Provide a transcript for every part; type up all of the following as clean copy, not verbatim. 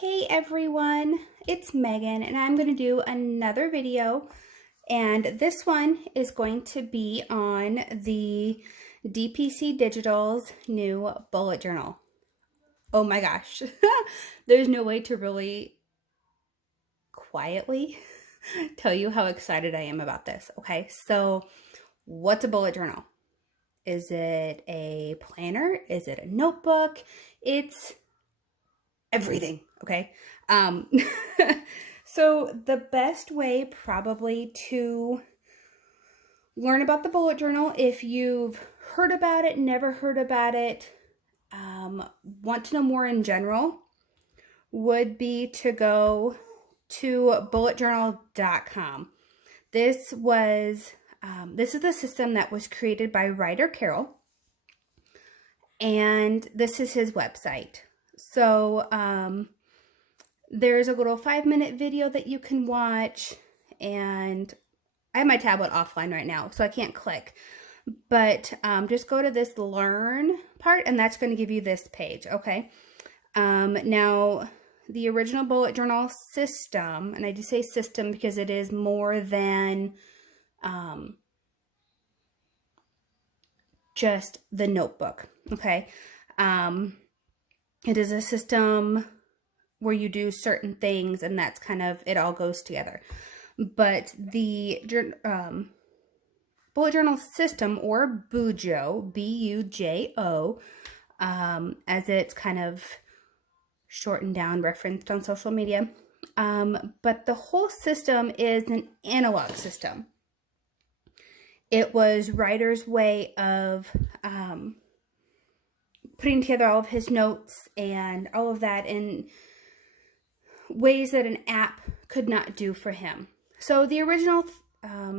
Hey everyone, it's Megan and I'm going to do another video, and this one is going to be on the DPC Digital's new bullet journal. Oh my gosh, there's no way to really quietly tell you how excited I am about this. Okay, so what's a bullet journal? Is it a planner? Is it a notebook? It's everything. Okay. Um, so the best way probably to learn about the bullet journal, if you've heard about it, never heard about it, want to know more in general, would be to go to bulletjournal.com. This is the system that was created by Ryder Carroll, and this is his website. So there's a little 5-minute video that you can watch, and I have my tablet offline right now, so I can't click. But just go to this learn part, and that's going to give you this page, okay? Now, the original bullet journal system, and I do say system because it is more than just the notebook, okay? It is a system where you do certain things, and that's kind of, it all goes together. But the bullet journal system, or Bujo, B-U-J-O, as it's kind of shortened down, referenced on social media. But the whole system is an analog system. It was Ryder's way of putting together all of his notes and all of that in ways that an app could not do for him. So the original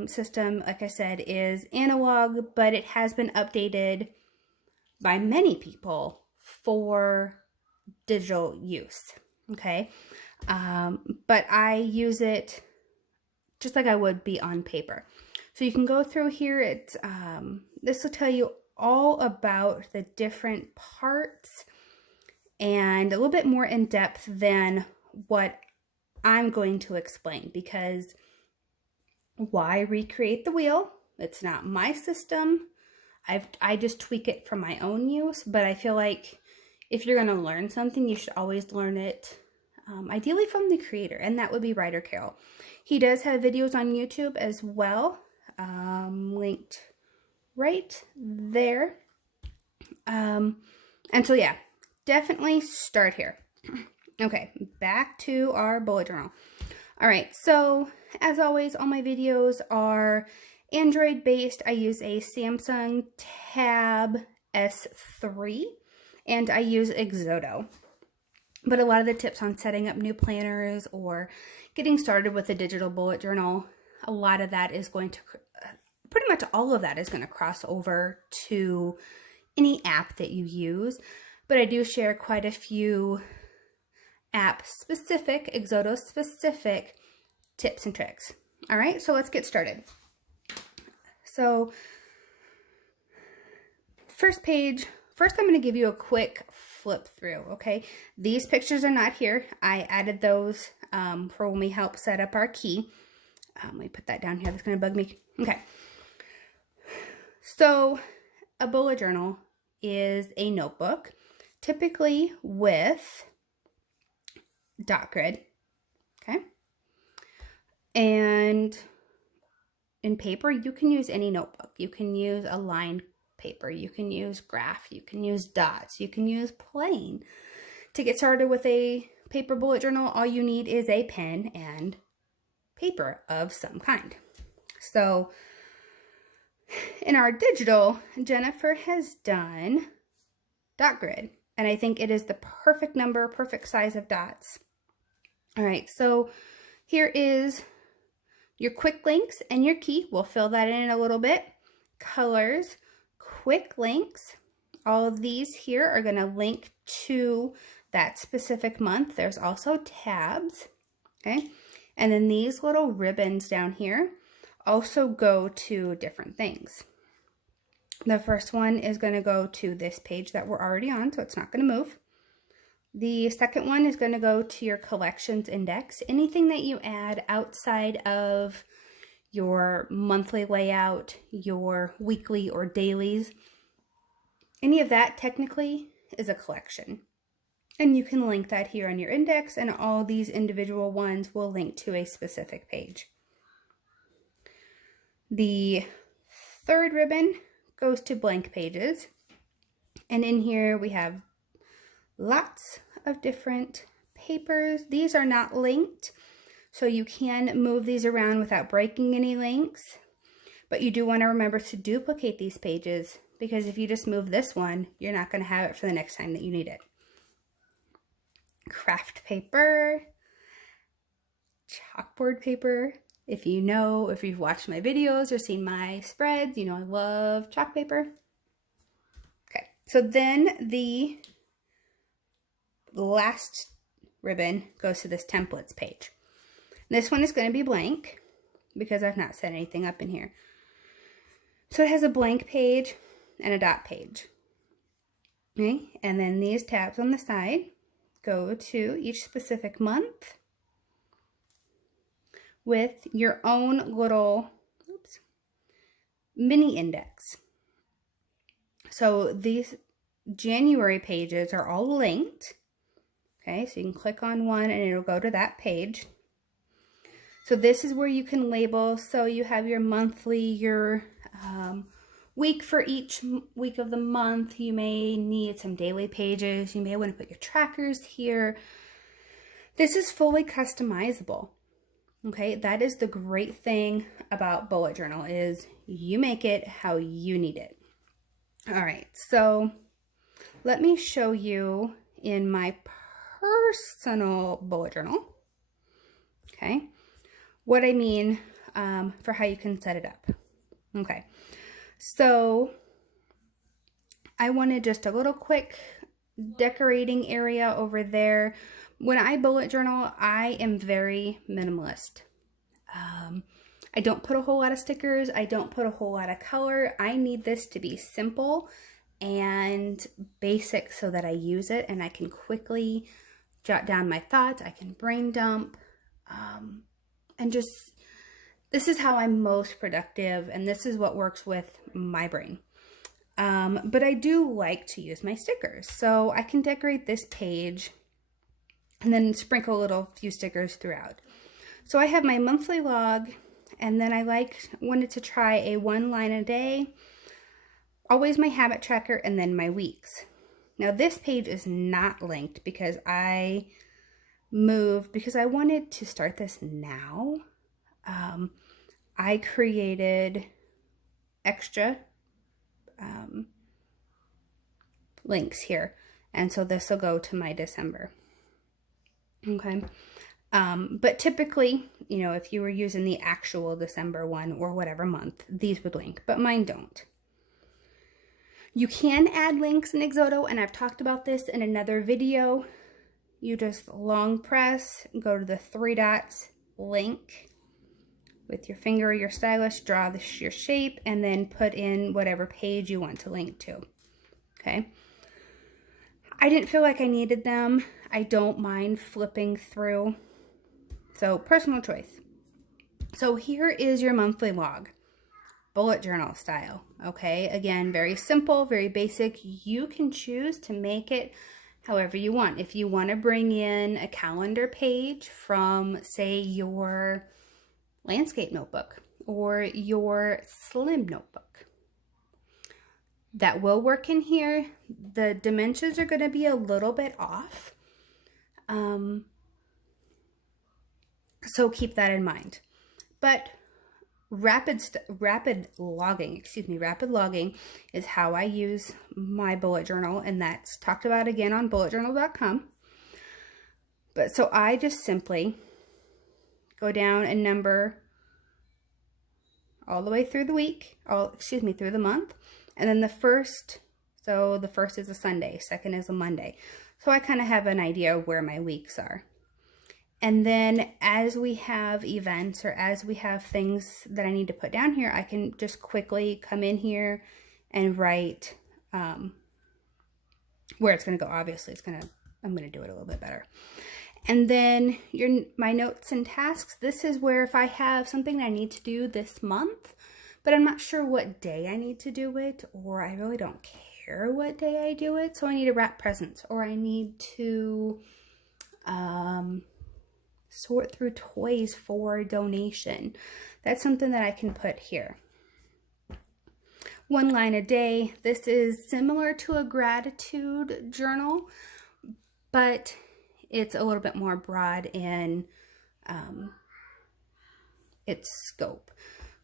system, like I said, is analog, but it has been updated by many people for digital use, okay? But I use it just like I would be on paper. So you can go through here. It's this will tell you all about the different parts and a little bit more in depth than what I'm going to explain, because why recreate the wheel? It's not my system. I just tweak it for my own use, but I feel like if you're going to learn something, you should always learn it ideally from the creator, and that would be Ryder Carroll. He does have videos on YouTube as well, linked right there. And so yeah, definitely start here. Okay, back to our bullet journal. All right, so as always, all my videos are Android based. I use a Samsung Tab S3, and I use Exodo. But a lot of the tips on setting up new planners or getting started with a digital bullet journal, a lot of that is going to, pretty much all of that is going to cross over to any app that you use. But I do share quite a few app-specific, Exodo-specific tips and tricks. All right, so let's get started. So first page, first I'm going to give you a quick flip through, okay? These pictures are not here. I added those for when we help set up our key. Let me put that down here. That's going to bug me. Okay. So a bullet journal is a notebook, typically with dot grid, okay? And in paper, you can use any notebook. You can use a lined paper, you can use graph, you can use dots, you can use plain. To get started with a paper bullet journal, all you need is a pen and paper of some kind. So in our digital, Jennifer has done dot grid, and I think it is the perfect number, perfect size of dots. All right, so here is your quick links and your key. We'll fill that in a little bit. Colors, quick links. All of these here are going to link to that specific month. There's also tabs, okay? And then these little ribbons down here also go to different things. The first one is going to go to this page that we're already on, so it's not going to move. The second one is going to go to your collections index. Anything that you add outside of your monthly layout, your weekly or dailies, any of that technically is a collection. And you can link that here on your index, and all these individual ones will link to a specific page. The third ribbon goes to blank pages. And in here we have lots of different papers. These are not linked, so you can move these around without breaking any links. But you do want to remember to duplicate these pages, because if you just move this one, you're not going to have it for the next time that you need it. Craft paper, chalkboard paper. If you've watched my videos or seen my spreads, you know I love chalk paper. Okay, so then the last ribbon goes to this templates page. This one is going to be blank because I've not set anything up in here. So it has a blank page and a dot page. Okay, and then these tabs on the side go to each specific month with your own little mini index. So these January pages are all linked. Okay, so you can click on one and it'll go to that page. So this is where you can label. So you have your monthly, your week for each week of the month. You may need some daily pages. You may want to put your trackers here. This is fully customizable. Okay, that is the great thing about bullet journal, is you make it how you need it. All right, so let me show you in my personal bullet journal, okay, what I mean for how you can set it up. Okay, so I wanted just a little quick decorating area over there. When I bullet journal, I am very minimalist. I don't put a whole lot of stickers. I don't put a whole lot of color. I need this to be simple and basic so that I use it and I can quickly jot down my thoughts. I can brain dump, and just, this is how I'm most productive, and this is what works with my brain. But I do like to use my stickers. So I can decorate this page and then sprinkle a few stickers throughout. So I have my monthly log, and then I wanted to try a 1 line a day, always my habit tracker, and then my weeks. Now this page is not linked because I moved, because I wanted to start this now. I created extra links here, and so this will go to my December. Okay, but typically, you know, if you were using the actual December one or whatever month, these would link, but mine don't. You can add links in Exodo, and I've talked about this in another video. You just long press, go to the 3 dots, link with your finger or your stylus, draw your shape, and then put in whatever page you want to link to. Okay. I didn't feel like I needed them. I don't mind flipping through. So personal choice. So here is your monthly log, bullet journal style. Okay, again, very simple, very basic. You can choose to make it however you want. If you want to bring in a calendar page from, say, your landscape notebook or your slim notebook, that will work in here. The dimensions are going to be a little bit off. So keep that in mind. But rapid logging is how I use my bullet journal, and that's talked about again on bulletjournal.com. But so I just simply go down and number all the way through the week, through the month. And then the first is a Sunday, second is a Monday. So I kind of have an idea of where my weeks are. And then as we have events or as we have things that I need to put down here, I can just quickly come in here and write where it's going to go. Obviously, it's going to I'm going to do it a little bit better. And then my notes and tasks. This is where if I have something I need to do this month, but I'm not sure what day I need to do it, or I really don't care what day I do it. So I need to wrap presents, or I need to sort through toys for donation. That's something that I can put here. 1 line a day. This is similar to a gratitude journal, but it's a little bit more broad in its scope.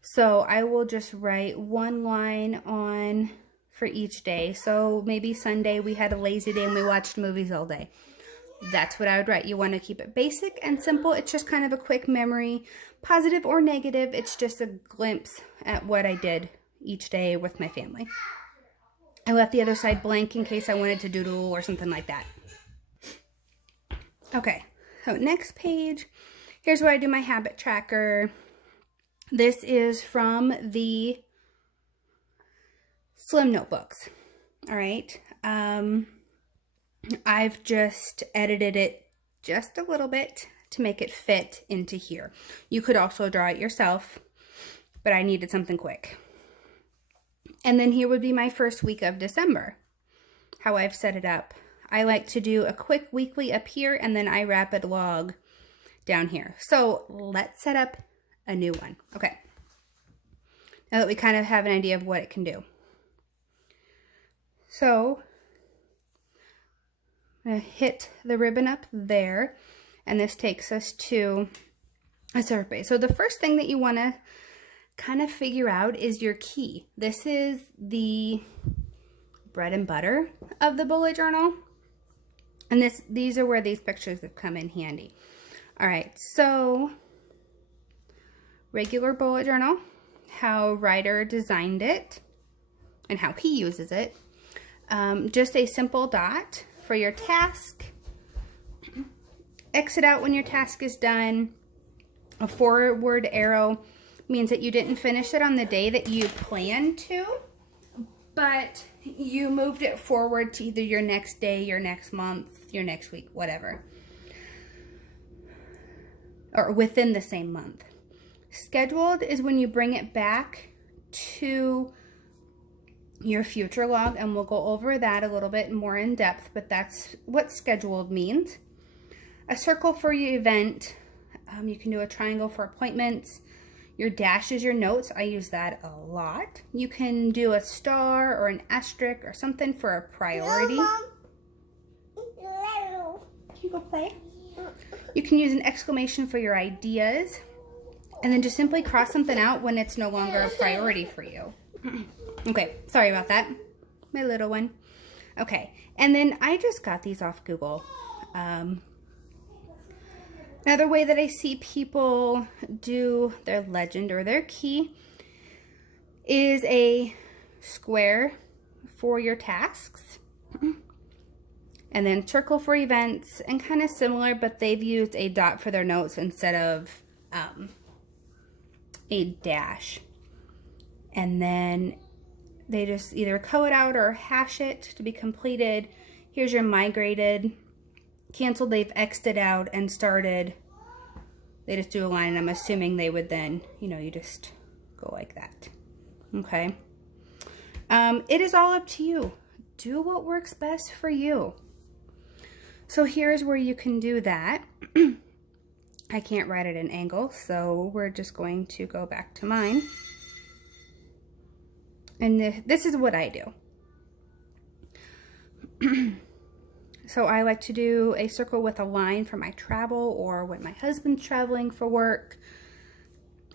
So I will just write 1 line on for each day. So maybe Sunday we had a lazy day and we watched movies all day. That's what I would write. You want to keep it basic and simple. It's just kind of a quick memory, positive or negative. It's just a glimpse at what I did each day with my family. I left the other side blank in case I wanted to doodle or something like that. Okay, so next page, here's where I do my habit tracker. This is from the Slim Notebooks. All right. I've just edited it just a little bit to make it fit into here. You could also draw it yourself, but I needed something quick. And then here would be my first week of December, how I've set it up. I like to do a quick weekly up here, and then I rapid log down here. So let's set up a new one. Okay. Now that we kind of have an idea of what it can do. So I'm going to hit the ribbon up there, and this takes us to a survey. So the first thing that you want to kind of figure out is your key. This is the bread and butter of the bullet journal. And these are where these pictures have come in handy. All right, so regular bullet journal, how Ryder designed it and how he uses it. Just a simple dot for your task. Exit out when your task is done. A forward arrow means that you didn't finish it on the day that you planned to, but you moved it forward to either your next day, your next month, your next week, whatever. Or within the same month. Scheduled is when you bring it back to your future log, and we'll go over that a little bit more in depth, but that's what scheduled means. A circle for your event. You can do a triangle for appointments. Your dash is your notes. I use that a lot. You can do a star or an asterisk or something for a priority. Can you go play? You can use an exclamation for your ideas. And then just simply cross something out when it's no longer a priority for you. Okay, sorry about that. My little one. Okay, and then I just got these off Google. Another way that I see people do their legend or their key is a square for your tasks, and then circle for events, and kind of similar, but they've used a dot for their notes instead of a dash. And then they just either code out or hash it to be completed. Here's your migrated. Canceled, they've X'd it out and started. They just do a line, and I'm assuming they would then, you just go like that. Okay. It is all up to you. Do what works best for you. So here's where you can do that. I can't write at an angle, so we're just going to go back to mine. And this is what I do. So I like to do a circle with a line for my travel or when my husband's traveling for work.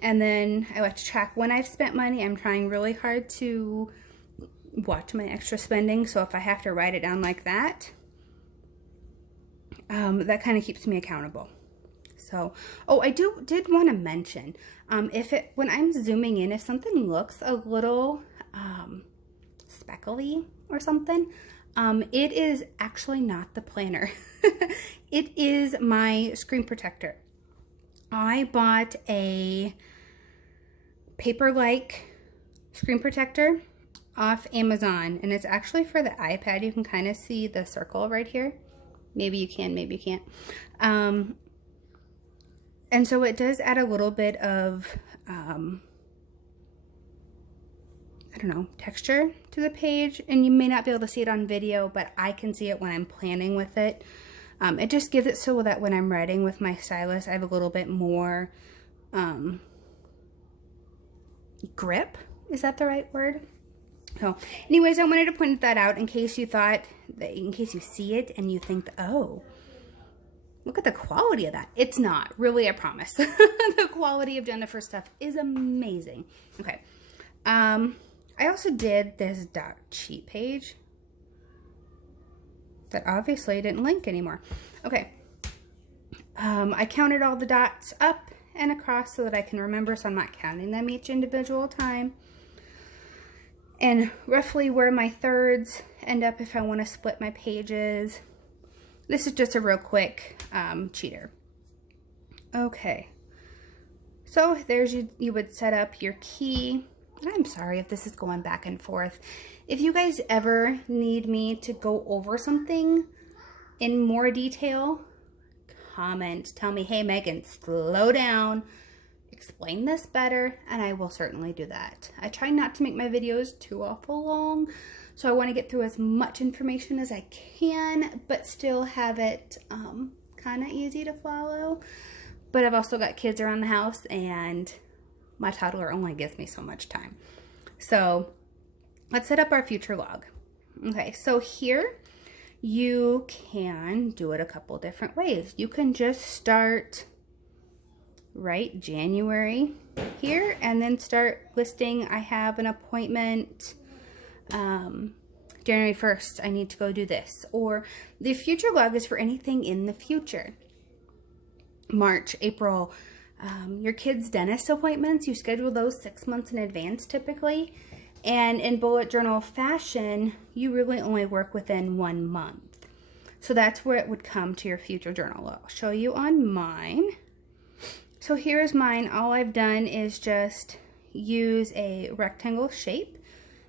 And then I like to track when I've spent money. I'm trying really hard to watch my extra spending. So if I have to write it down like that, that kind of keeps me accountable. So, oh, I did want to mention, when I'm zooming in, if something looks a little speckly or something, it is actually not the planner. It is my screen protector. I bought a paper-like screen protector off Amazon, and it's actually for the iPad. You can kind of see the circle right here. Maybe you can, maybe you can't. And so it does add a little bit of, I don't know, texture to the page. And you may not be able to see it on video, but I can see it when I'm planning with it. It just gives it so that when I'm writing with my stylus, I have a little bit more grip. Is that the right word? So anyways, I wanted to point that out in case you thought, that in case you see it and you think, oh, look at the quality of that. It's not, really, I promise. The quality of Jennifer's stuff is amazing. Okay. I also did this dot sheet page that obviously didn't link anymore. Okay. I counted all the dots up and across so that I can remember, so I'm not counting them each individual time. And roughly where my thirds end up if I want to split my pages. This is just a real quick cheater. Okay. So there's you would set up your key. I'm sorry if this is going back and forth. If you guys ever need me to go over something in more detail, comment. Tell me, hey Megan, slow down. Explain this better, and I will certainly do that. I try not to make my videos too awful long, so I want to get through as much information as I can, but still have it kind of easy to follow. But I've also got kids around the house, and my toddler only gives me so much time. So let's set up our future log. Okay, so here you can do it a couple different ways. You can just start right January here and then start listing. I have an appointment January 1st. I need to go do this. Or the future log is for anything in the future. March, April, your kids' dentist appointments, you schedule those 6 months in advance typically. And in bullet journal fashion, you really only work within 1 month. So that's where it would come to your future journal. I'll show you on mine. So here's mine. All I've done is just use a rectangle shape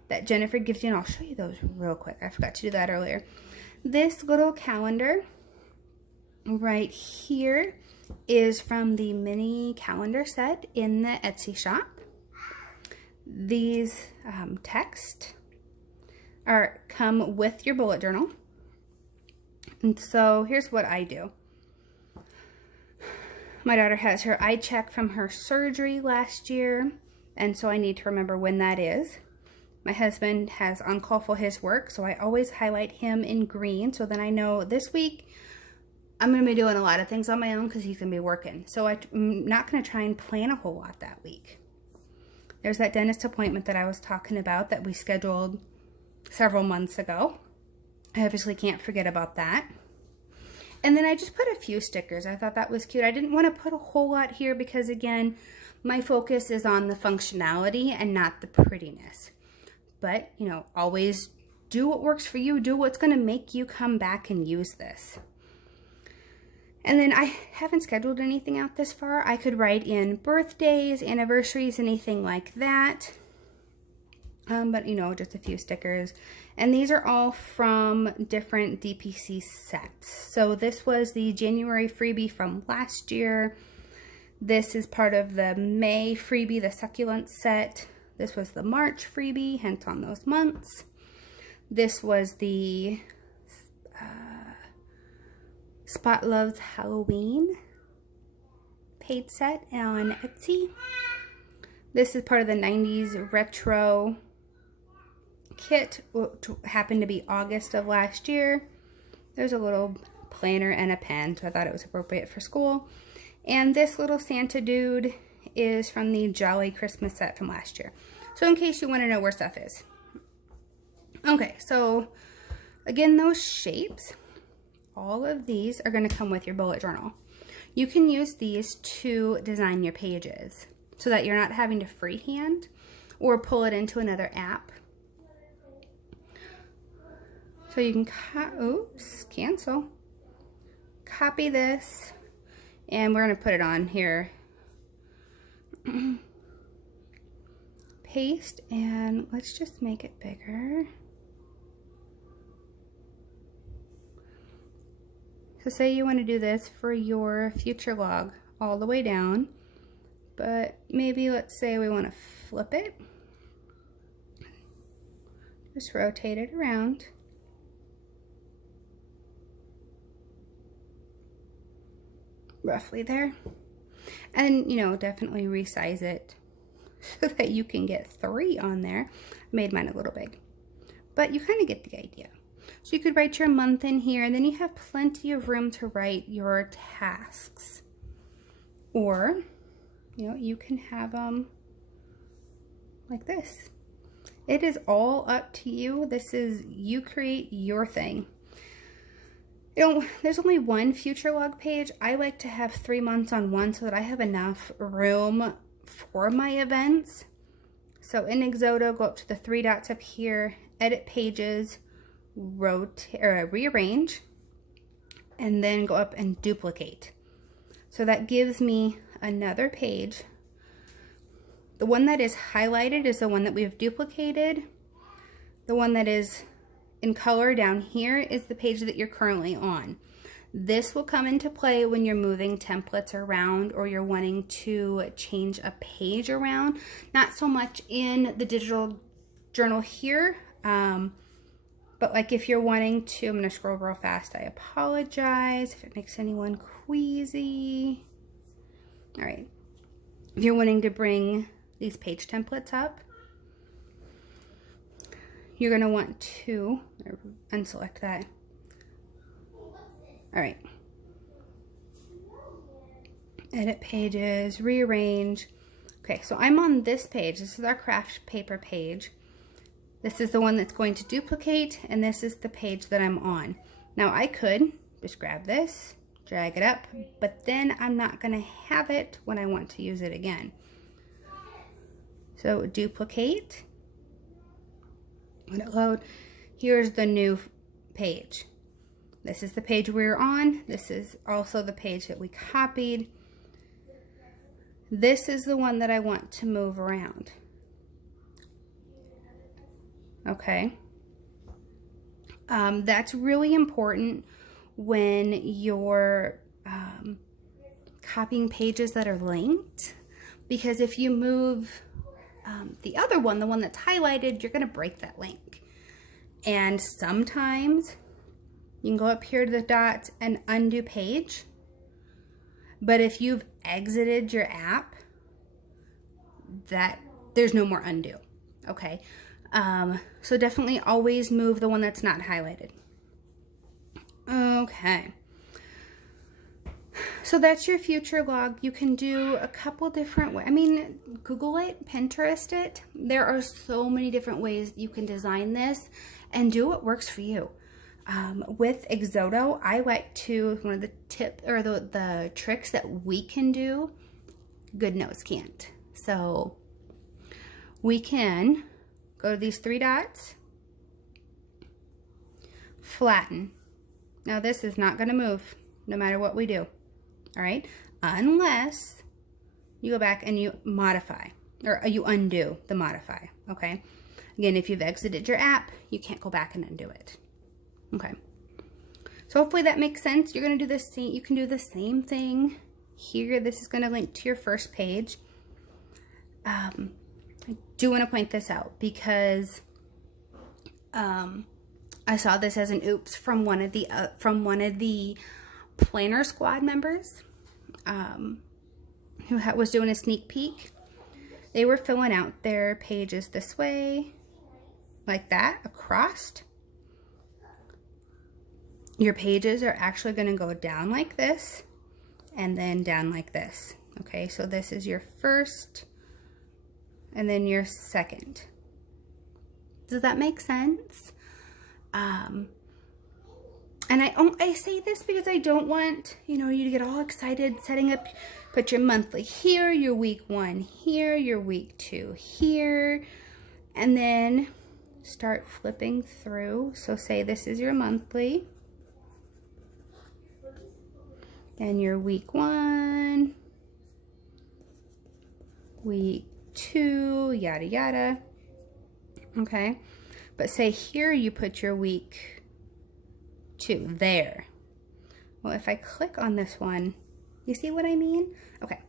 that Jennifer gives you, and I'll show you those real quick. I forgot to do that earlier. This little calendar right here is from the mini calendar set in the Etsy shop. These text come with your bullet journal. And so here's what I do. My daughter has her eye check from her surgery last year, and so I need to remember when that is. My husband has on call for his work, so I always highlight him in green, so then I know this week I'm going to be doing a lot of things on my own because he's going to be working. So I'm not going to try and plan a whole lot that week. There's that dentist appointment that I was talking about that we scheduled several months ago. I obviously can't forget about that. And then I just put a few stickers. I thought that was cute. I didn't want to put a whole lot here because, again, my focus is on the functionality and not the prettiness. But, you know, always do what works for you. Do what's going to make you come back and use this. And then I haven't scheduled anything out this far. I could write in birthdays, anniversaries, anything like that. But, you know, just a few stickers. And these are all from different DPC sets. So this was the January freebie from last year. This is part of the May freebie, the succulent set. This was the March freebie, hence on those months. This was the Spot Loves Halloween paid set on Etsy. This is part of the 90s retro kit, which happened to be August of last year. There's a little planner and a pen, so I thought it was appropriate for school. And this little Santa dude is from the Jolly Christmas set from last year. So in case you want to know where stuff is. Okay, so again, those shapes, all of these are going to come with your bullet journal. You can use these to design your pages so that you're not having to freehand or pull it into another app. So you can, cancel. Copy this, and we're going to put it on here. Paste, and let's just make it bigger. So say you want to do this for your future log all the way down, but maybe let's say we want to flip it. Just rotate it around. Roughly there. And, you know, definitely resize it so that you can get 3 on there. I made mine a little big, but you kind of get the idea. So you could write your month in here, and then you have plenty of room to write your tasks. Or, you know, you can have them like this. It is all up to you. This is, you create your thing. You know, there's only one future log page. I like to have 3 months on one so that I have enough room for my events. So in Exodo, go up to the 3 dots up here, edit pages, rotate or rearrange, and then go up and duplicate. So that gives me another page. The one that is highlighted is the one that we've duplicated. The one that is in color down here is the page that you're currently on. This will come into play when you're moving templates around or you're wanting to change a page around. Not so much in the digital journal here, but like if you're wanting to, I'm gonna scroll real fast. I apologize if it makes anyone queasy. All right, if you're wanting to bring these page templates up, you're gonna want to unselect that. All right. Edit pages, rearrange. Okay, so I'm on this page. This is our craft paper page. This is the one that's going to duplicate, and this is the page that I'm on. Now I could just grab this, drag it up, but then I'm not gonna have it when I want to use it again. So duplicate. Let it load. Here's the new page. This is the page we're on. This is also the page that we copied. This is the one that I want to move around. Okay. That's really important when you're copying pages that are linked, because if you move the other one, the one that's highlighted, you're going to break that link. And sometimes you can go up here to the dots and undo page. But if you've exited your app, there's no more undo. Okay. So definitely always move the one that's not highlighted. Okay. So that's your future log. You can do a couple different ways. I mean, Google it, Pinterest it. There are so many different ways you can design this and do what works for you. With Exodo, I like to, one of the the tricks that we can do, GoodNotes can't. So we can go to these 3 dots, flatten. Now this is not going to move no matter what we do. All right, unless you go back and you modify, or you undo the modify. Okay, again, if you've exited your app, you can't go back and undo it. Okay, so hopefully that makes sense. You're going to do this. You can do the same thing here. This is going to link to your first page. I do want to point this out because I saw this as an oops from one of the planner squad members who was doing a sneak peek. They were filling out their pages this way, like that, across. Your pages are actually going to go down like this and then down like this. Okay, so this is your first and then your second. Does that make sense? And I say this because I don't want, you to get all excited setting up, put your monthly here, your week 1 here, your week 2 here, and then start flipping through. So say this is your monthly, and your week 1, week 2, yada yada. Okay, but say here you put your week 2 there. Well, if I click on this one, you see what I mean? Okay,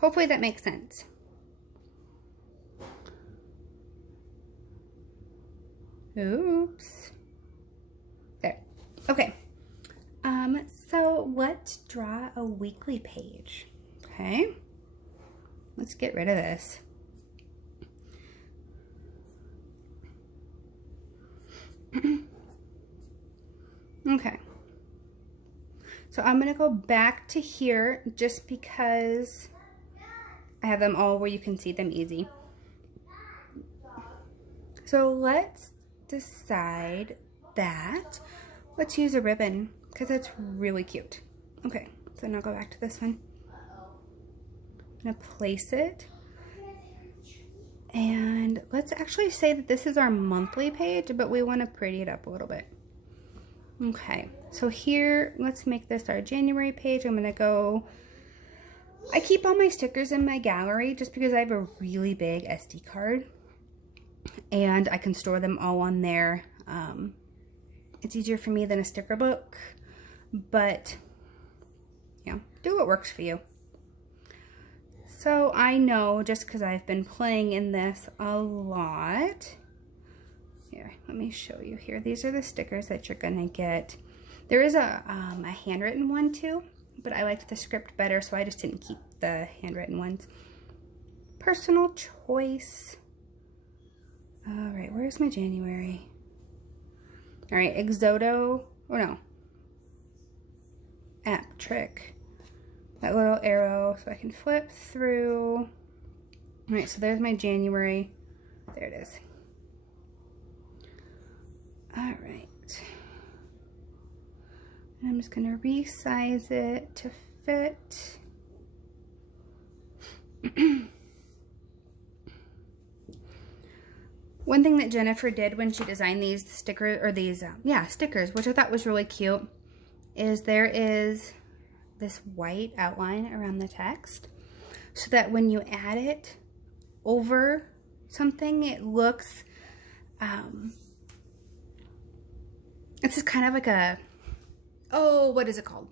hopefully that makes sense. Oops. There. Okay. So let's draw a weekly page. Okay. Let's get rid of this. Okay. So I'm going to go back to here just because I have them all where you can see them easy. So let's decide that let's use a ribbon because it's really cute. Okay, so now go back to this one. I'm going to place it. And let's actually say that this is our monthly page, but we want to pretty it up a little bit. Okay, so here, let's make this our January page. I'm gonna go, I keep all my stickers in my gallery just because I have a really big SD card and I can store them all on there. It's easier for me than a sticker book, but yeah, do what works for you. So I know just because I've been playing in this a lot. Here, let me show you here. These are the stickers that you're gonna get. There is a handwritten one too, but I liked the script better, so I just didn't keep the handwritten ones. Personal choice. All right, where's my January? All right, Exodo, oh no. App trick. That little arrow, so I can flip through. All right, so there's my January. There it is. All right, and I'm just gonna resize it to fit. One thing that Jennifer did when she designed these stickers, or these, stickers, which I thought was really cute, is there is this white outline around the text so that when you add it over something, it looks, it's just kind of like a, oh, what is it called?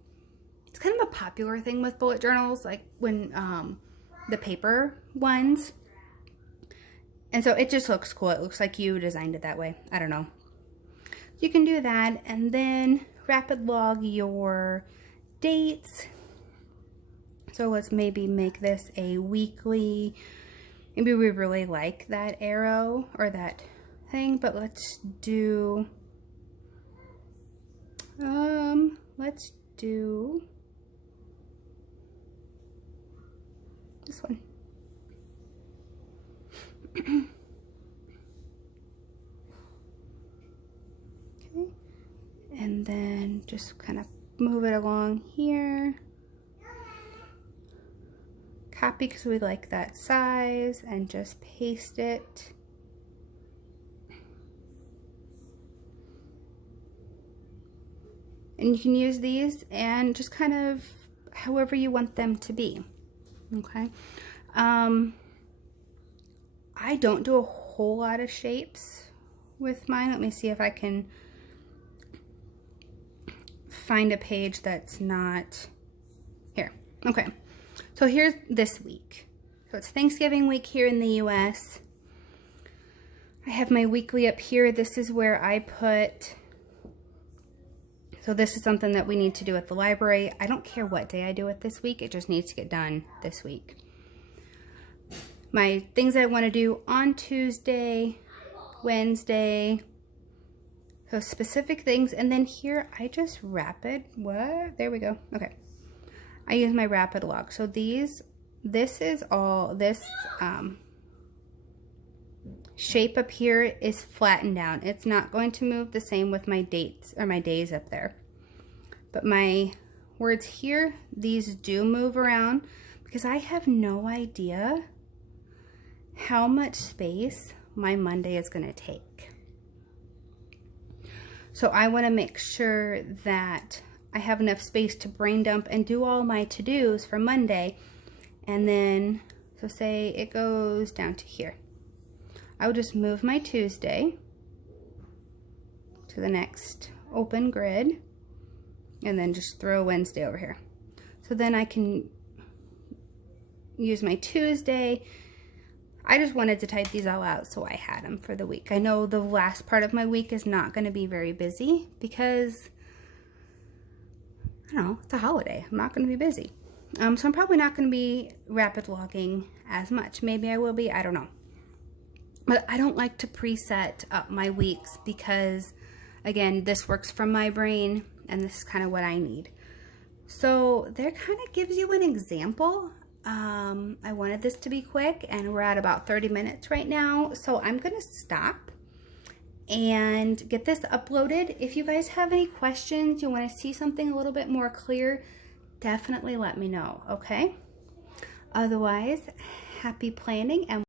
It's kind of a popular thing with bullet journals, like when the paper ones. And so it just looks cool. It looks like you designed it that way. I don't know. You can do that and then rapid log your dates. So let's maybe make this a weekly. Maybe we really like that arrow or that thing, but let's do this one. Okay, and then just kind of move it along here. Copy because we like that size and just paste it. And you can use these and just kind of however you want them to be, okay? I don't do a whole lot of shapes with mine. Let me see if I can find a page that's not here. Okay, so here's this week. So it's Thanksgiving week here in the US. I have my weekly up here. This is where I put, so this is something that we need to do at the library. I don't care what day I do it this week. It just needs to get done this week. My things I want to do on Tuesday, Wednesday, so specific things. And then here I just rapid, there we go. Okay. I use my rapid log. So this is all, this shape up here is flattened down. It's not going to move the same with my dates or my days up there. But my words here, these do move around because I have no idea how much space my Monday is going to take. So I want to make sure that I have enough space to brain dump and do all my to-dos for Monday. And then, so say it goes down to here. I would just move my Tuesday to the next open grid, and then just throw Wednesday over here. So then I can use my Tuesday. I just wanted to type these all out so I had them for the week. I know the last part of my week is not going to be very busy because, I don't know, it's a holiday. I'm not going to be busy. So I'm probably not going to be rapid logging as much. Maybe I will be, I don't know. But I don't like to preset up my weeks because, again, this works from my brain and this is kind of what I need. So there kind of gives you an example. I wanted this to be quick and we're at about 30 minutes right now. So I'm going to stop and get this uploaded. If you guys have any questions, you want to see something a little bit more clear, definitely let me know, okay? Otherwise, happy planning and